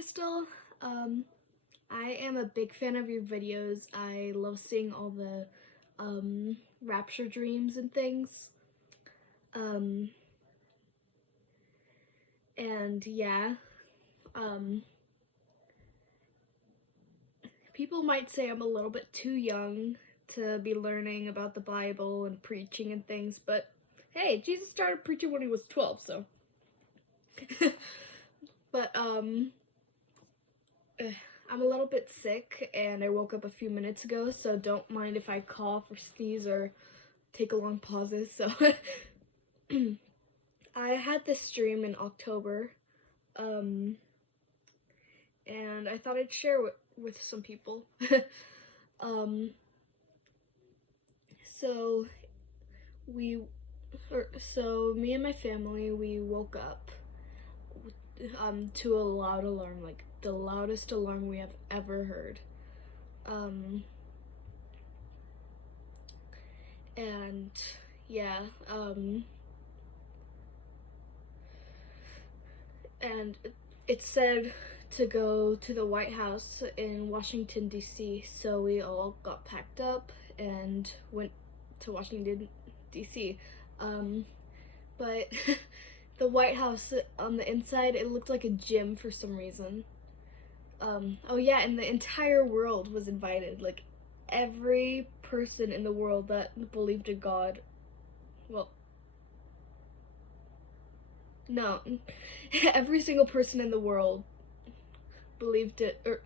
Crystal. I am a big fan of your videos. I love seeing all the rapture dreams and things. And yeah, people might say I'm a little bit too young to be learning about the Bible and preaching and things, but hey, Jesus started preaching when he was 12, so. But I'm a little bit sick and I woke up a few minutes ago, so don't mind if I cough or sneeze or take a long pauses. So I had this dream in October, and I thought I'd share with some people. So me and my family, we woke up to a loud alarm, like the loudest alarm we have ever heard. And yeah, and it said to go to the White House in Washington, D.C. So we all got packed up and went to Washington, D.C. But the White House on the inside, it looked like a gym for some reason. Oh yeah, and the entire world was invited. Like, every person in the world that believed in God. Well, no. Every single person in the world believed it, or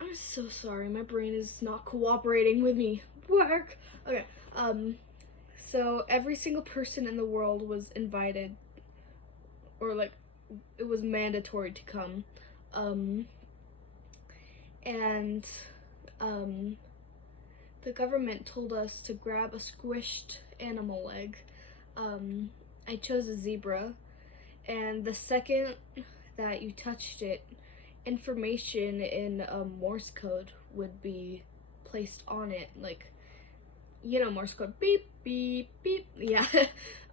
I'm so sorry, my brain is not cooperating with me. Work! Okay, so every single person in the world was invited, or like, it was mandatory to come. And the government told us to grab a squished animal leg. I chose a zebra, and the second that you touched it, information in Morse code would be placed on it, like, you know, Morse code, beep, beep, beep, yeah.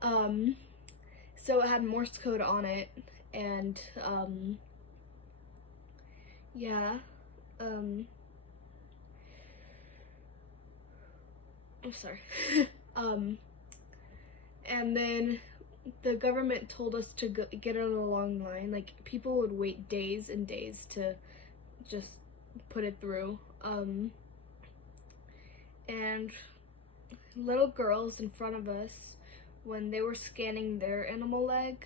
So it had Morse code on it, and yeah, I'm sorry. And then the government told us to get on a long line. Like, people would wait days and days to just put it through. And little girls in front of us, when they were scanning their animal leg,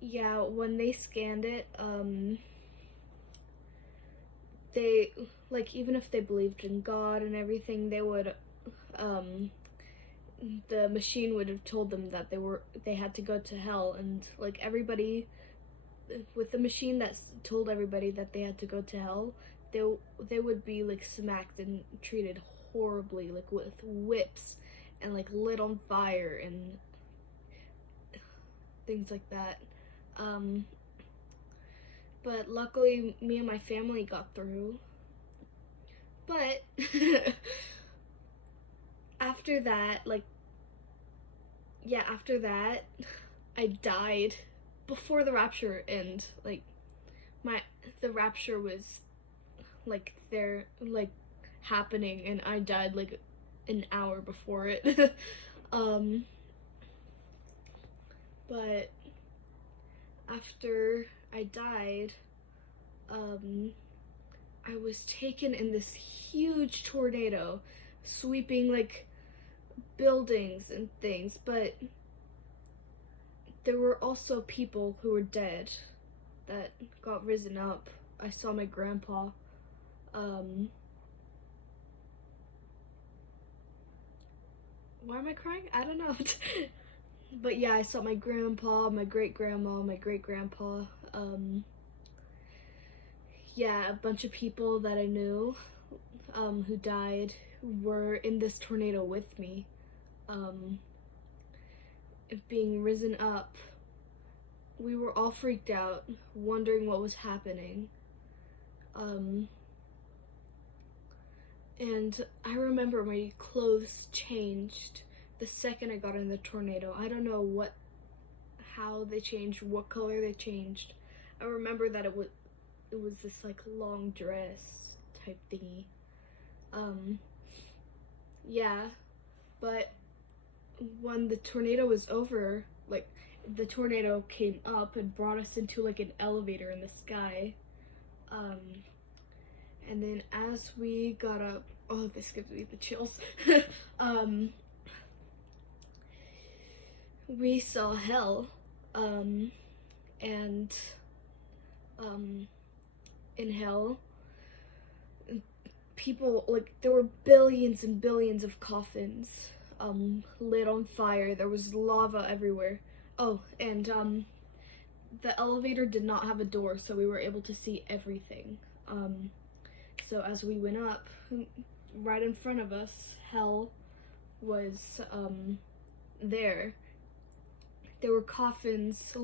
yeah, when they scanned it, they, like, even if they believed in God and everything, they would, the machine would have told them that they had to go to hell, and like, everybody with the machine that told everybody that they had to go to hell, they would be like smacked and treated horribly, like with whips and like lit on fire and things like that. But luckily me and my family got through. But after that, like, yeah, after that, I died before the rapture, and like, the rapture was like there, like, happening, and I died like an hour before it. But after I died, I was taken in this huge tornado, sweeping like buildings and things, but there were also people who were dead that got risen up. I saw my grandpa. Why am I crying? I don't know. But yeah, I saw my grandpa, my great-grandma, my great-grandpa. Yeah, a bunch of people that I knew who died were in this tornado with me, being risen up. We were all freaked out, wondering what was happening. And I remember my clothes changed the second I got in the tornado. I don't know how they changed, what color they changed. I remember that it was this like long dress type thingy. Yeah, but when the tornado was over, like the tornado came up and brought us into like an elevator in the sky. Um, and then as we got up, oh, this gives me the chills. um, we saw hell, and in hell, people, like, there were billions and billions of coffins lit on fire. There was lava everywhere. Oh, and the elevator did not have a door, so we were able to see everything. So as we went up, right in front of us, hell was there. There were coffins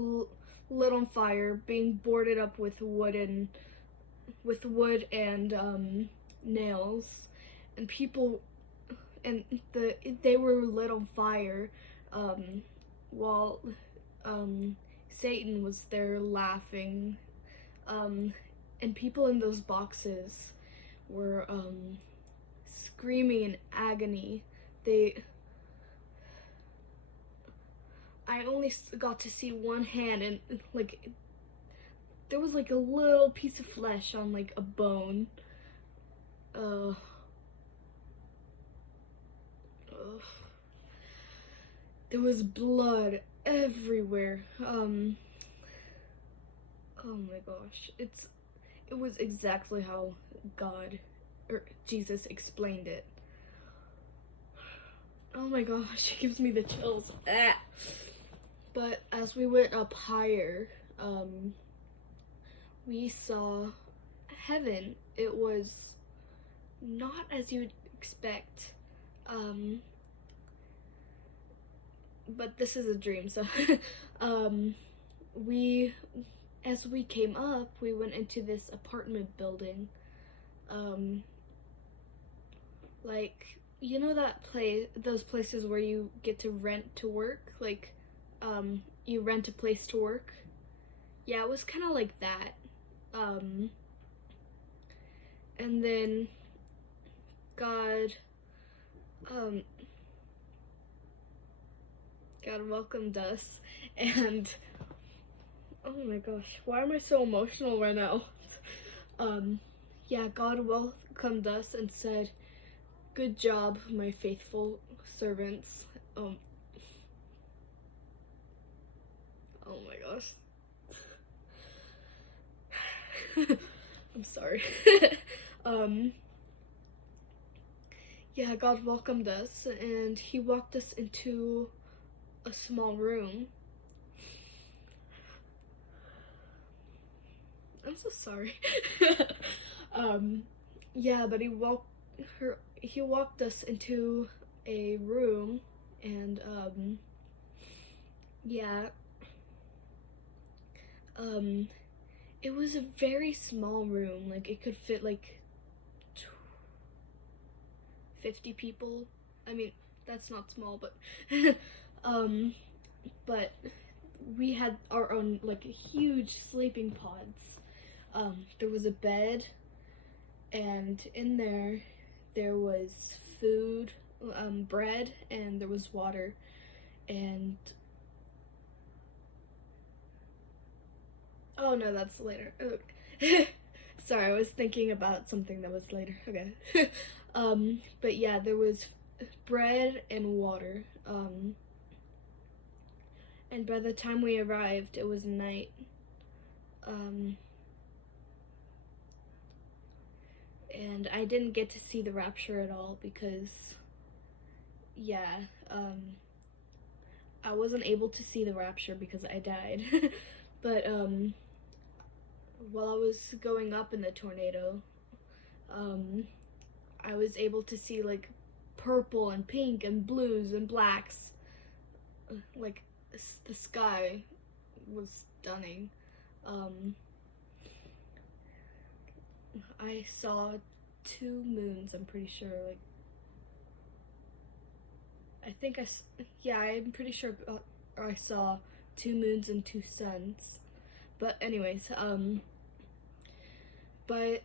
lit on fire, being boarded up with wood and nails, and people, and they were lit on fire, while Satan was there laughing, and people in those boxes were screaming in agony. I only got to see one hand, and like there was like a little piece of flesh on like a bone. There was blood everywhere. Oh my gosh, it was exactly how God or Jesus explained it. Oh my gosh, it gives me the chills. Ah. But as we went up higher, we saw heaven. It was not as you'd expect. But this is a dream, so as we came up, we went into this apartment building. Like, you know those places where you get to rent to work? Like, you rent a place to work? Yeah, it was kind of like that. And then God welcomed us, and oh my gosh, why am I so emotional right now? Yeah, God welcomed us and said, "Good job, my faithful servants." Oh my gosh. I'm sorry. Yeah, God welcomed us, and he walked us into a small room. I'm so sorry. Yeah, but he walked us into a room, and yeah, it was a very small room. Like, it could fit like 50 people. I mean, that's not small, but but we had our own like huge sleeping pods. There was a bed, and in there was food, bread, and there was water, and oh no, that's later. Okay. Sorry, I was thinking about something that was later. Okay. But yeah, there was bread and water. And by the time we arrived, it was night. And I didn't get to see the rapture at all because, yeah, I wasn't able to see the rapture because I died. But while I was going up in the tornado, I was able to see like purple and pink and blues and blacks. Like, the sky was stunning. I saw 2 moons, I'm pretty sure. Like, yeah, I'm pretty sure I saw 2 moons and 2 suns. But anyways, but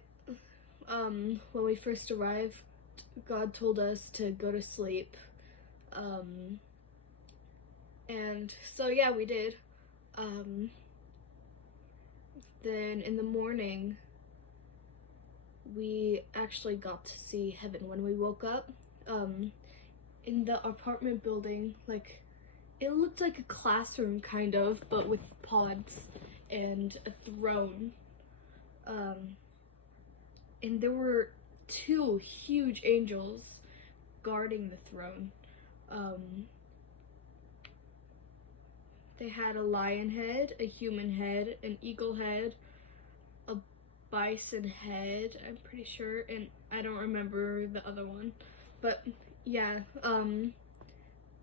when we first arrived, God told us to go to sleep. Um, and so yeah, we did. Um, then in the morning, we actually got to see heaven when we woke up. In the apartment building, like, it looked like a classroom kind of, but with pods and a throne. And there were 2 huge angels guarding the throne. They had a lion head, a human head, an eagle head, a bison head, I'm pretty sure, and I don't remember the other one. But yeah,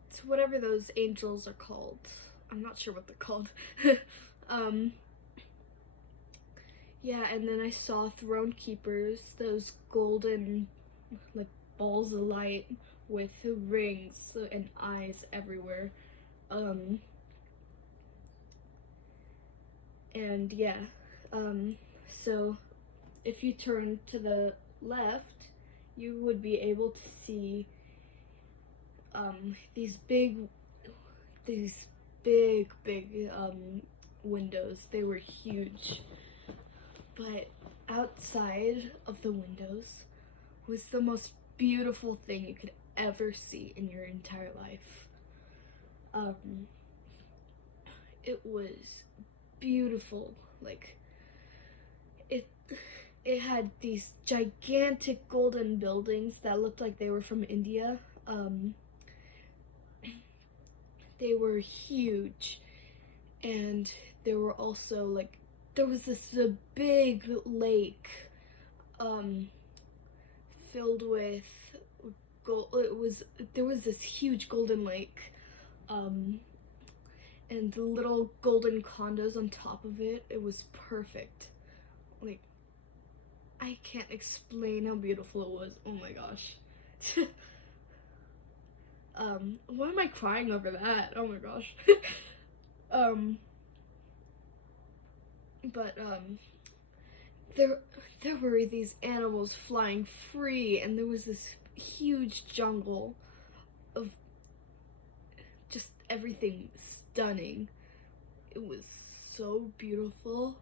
it's whatever those angels are called. I'm not sure what they're called. Yeah, and then I saw throne keepers, those golden, like, balls of light with rings and eyes everywhere. And yeah, so if you turn to the left, you would be able to see these big windows. They were huge. But outside of the windows was the most beautiful thing you could ever see in your entire life. It was beautiful. Like, it had these gigantic golden buildings that looked like they were from India. They were huge, and there were also, like, there was this big lake filled with gold. There was this huge golden lake, and the little golden condos on top of it. It was perfect. Like, I can't explain how beautiful it was. Oh my gosh. Why am I crying over that? Oh my gosh. But there were these animals flying free, and there was this huge jungle of just everything stunning. It was so beautiful.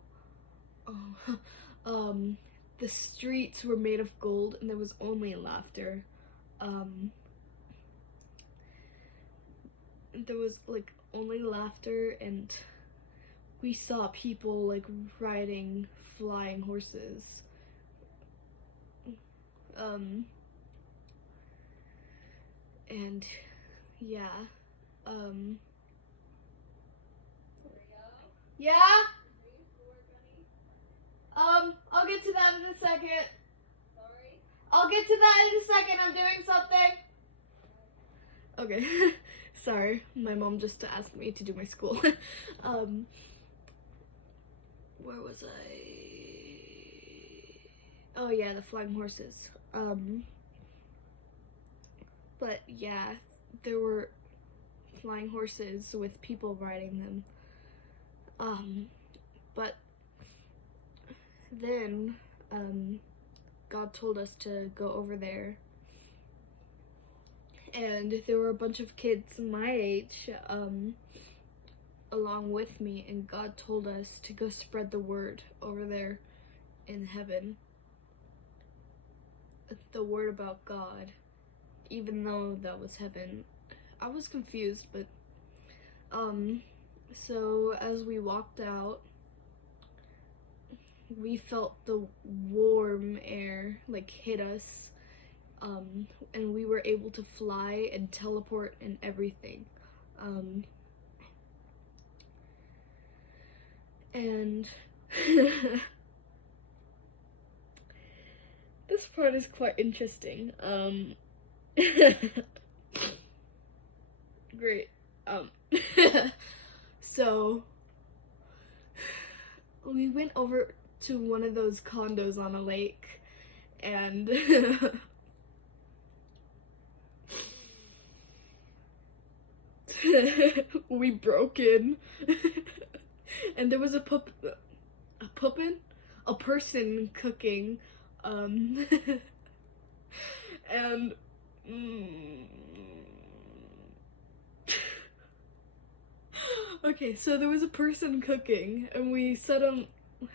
The streets were made of gold, and there was only laughter. There was, like, only laughter, and we saw people, like, riding flying horses. And yeah. Yeah? I'll get to that in a second. Sorry? I'll get to that in a second. I'm doing something. Okay. Sorry. My mom just asked me to do my school. Where was I? Oh yeah, the flying horses. But yeah, there were flying horses with people riding them. But then, God told us to go over there. And there were a bunch of kids my age, along with me, and God told us to go spread the word over there in heaven. The word about God, even though that was heaven. I was confused, but so as we walked out, we felt the warm air, like, hit us, and we were able to fly and teleport and everything. And this part is quite interesting. Great. So we went over to one of those condos on a lake, and we broke in, and there was a person cooking, um, and okay, so there was a person cooking, and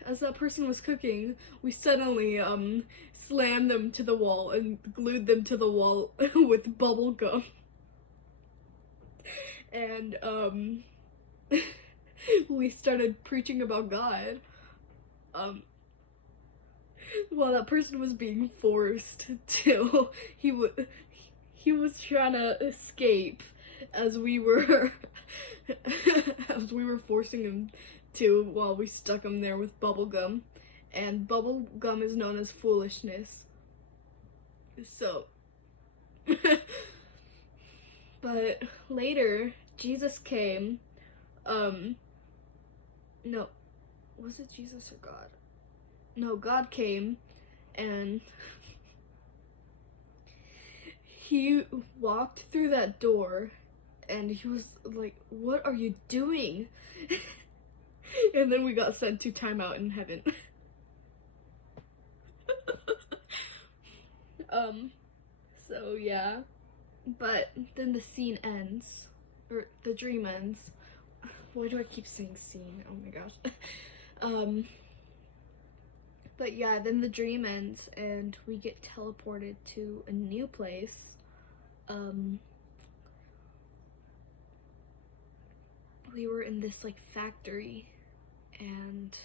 as that person was cooking, we suddenly slammed them to the wall and glued them to the wall with bubble gum. And we started preaching about God. Um, while that person was being forced to, he was trying to escape as we were as we were forcing him to, while we stuck him there with bubble gum. And bubble gum is known as foolishness. So but later Jesus came. No, was it Jesus or God? No, God came, and he walked through that door, and he was like, "What are you doing?" And then we got sent to timeout in heaven. So yeah. But then the scene ends, or the dream ends. Why do I keep saying scene? Oh my gosh. But yeah, then the dream ends and we get teleported to a new place. We were in this like factory, and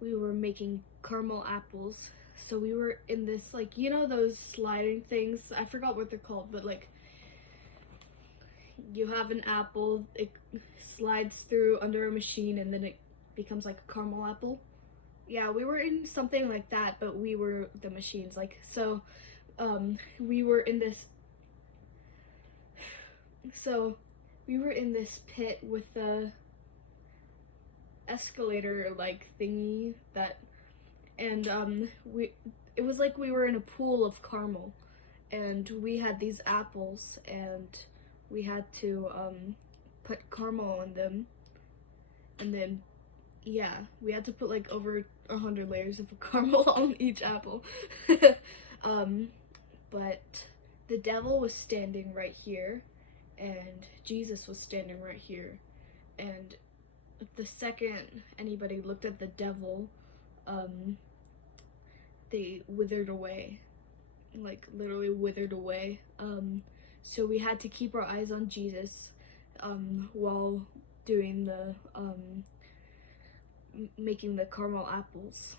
we were making caramel apples. So we were in this, like, you know those sliding things? I forgot what they're called, but like, you have an apple, it slides through under a machine, and then it becomes like a caramel apple. Yeah, we were in something like that, but we were the machines. Like, so we were in this pit with the escalator like thingy that, and it was like we were in a pool of caramel, and we had these apples, and we had to put caramel on them, and then yeah, we had to put like over 100 layers of caramel on each apple. But the devil was standing right here, and Jesus was standing right here, and the second anybody looked at the devil, they withered away, like literally withered away. So we had to keep our eyes on Jesus while doing the making the caramel apples.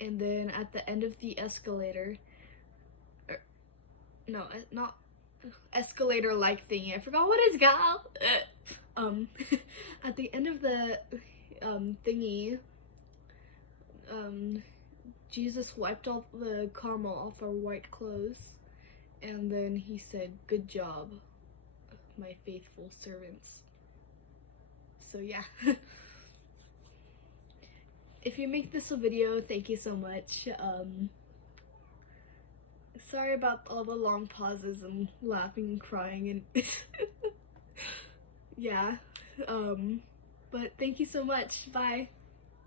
And then at the end of the escalator, no, not escalator like thingy, I forgot what it's called. At the end of the thingy, Jesus wiped off the caramel off our white clothes, and then he said, "Good job, my faithful servants." So yeah. If you make this a video, thank you so much. Sorry about all the long pauses and laughing and crying and yeah. But thank you so much. Bye.